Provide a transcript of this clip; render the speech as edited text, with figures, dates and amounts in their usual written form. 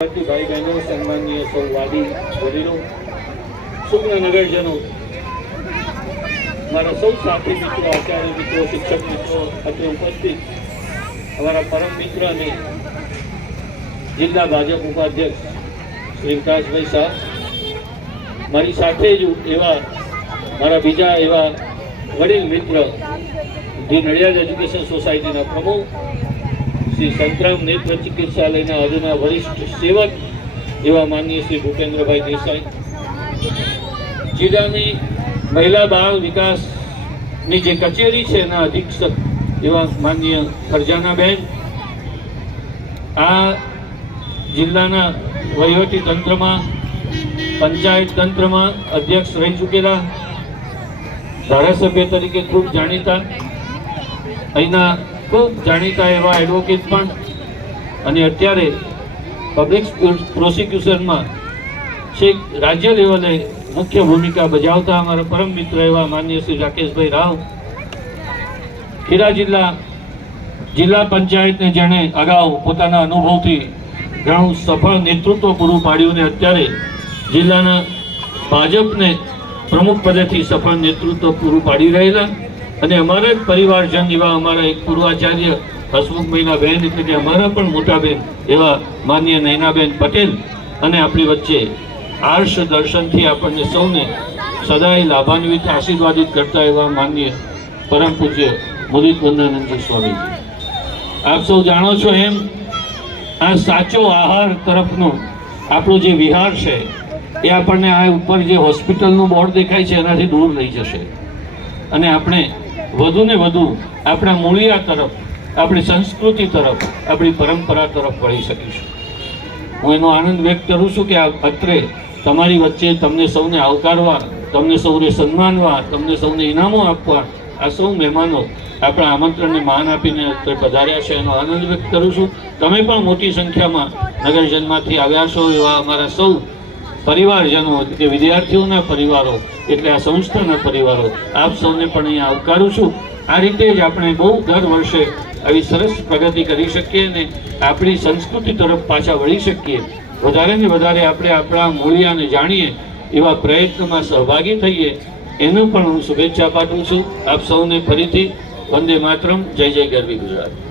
भाई बहनों, सम्मानीय सौवादी वडीलों, सुग्न नगरजनों, हमारा सौ साथी मित्रों, आचार्य मित्रों, शिक्षक मित्रों, अत्र उपस्थित हमारा परम मित्र ने जिला भाजप उपाध्यक्ष श्री विकासभाई शाह, मारी साथे ज एवा मारा बीजा एवा वडील मित्र दी नडियाद एज्युकेशन सोसायटी प्रमुख श्री संतराम नेत्र चिकित्सालय अदना वरिष्ठ सेवक एवं माननीय श्री भूपेन्द्र भाई देसाई, जिला महिला बाल विकास जे कचेरी है अधीक्षक एवं माननीय फरजाना बेन, आ जिला वहीवटी तंत्र में पंचायत तंत्र में अध्यक्ष रही चुकेला, धारासभ्य तरीके खूब जाणीता, अहींना खूब जाणीता एवा एडवोकेट पण अने अत्यारे पब्लिक प्रोसिक्यूशन में छेक राज्य लेवले मुख्य भूमिका बजावता हमारा परम मित्र एवं माननीय श्री राकेश भाई राव, खेड़ा जिला पंचायत ने जेने अगाऊ पोताना अनुभवथी घणुं सफल नेतृत्व पूरुं पाड्युं ने अत्यारे जिल्लाना भाजपने प्रमुख पदेथी सफल नेतृत्व पूरुं पाडी रहेला અને અમારા જ પરિવારજન એવા અમારા એક પૂર્વાચાર્ય હસમુખ મહિનાબેન એટલે કે અમારા પણ મોટાબેન એવા માનનીય નયનાબેન પટેલ અને આપણી વચ્ચે આર્ષ દર્શનથી આપણને સૌને સદાય લાભાન્વિત આશીર્વાદિત કરતા એવા માનનીય પરમ પૂજ્ય મુદિત વંદનાનંદજી સ્વામીજી, આપ સૌ જાણો છો એમ આ સાચો આહાર તરફનો આપણો જે વિહાર છે એ આપણને આ ઉપર જે હોસ્પિટલનું બોર્ડ દેખાય છે એનાથી દૂર લઈ જશે અને આપણે વધુ ને વધુ આપણા મૂળિયા તરફ, આપણી સંસ્કૃતિ તરફ, આપણી પરંપરા તરફ વળી શકીશું. હું એનો આનંદ વ્યક્ત કરું છું કે આ અત્રે તમારી વચ્ચે તમને સૌને આવકારવા, તમને સૌને સન્માનવા, તમને સૌને ઇનામો આપવા આ સૌ મહેમાનો આપણા આમંત્રણને માન આપીને અત્રે પધાર્યા છે એનો આનંદ વ્યક્ત કરું છું. તમે પણ મોટી સંખ્યામાં નગરજનમાંથી આવ્યા છો એવા અમારા સૌ परिवारजनों के विद्यार्थीओना परिवारों एटले आ संस्थाना परिवारों आप सौने पण अहींया आवकारूं छुं. आ रीते ज आपणे बहु दर वर्षे आवी सरस प्रगति करी शकीए ने आपणी संस्कृति तरफ पाछा वળી શકીએ. વધારે ને વધારે આપણે આપણા મૂળિયાને જાણીએ એવા પ્રયત્નમાં સહભાગી થઈએ એનો પણ હું શુભેચ્છા પાઠવું છું. આપ સૌને ફરીથી વંદે માતરમ, જય જય ગરવી ગુજરાત.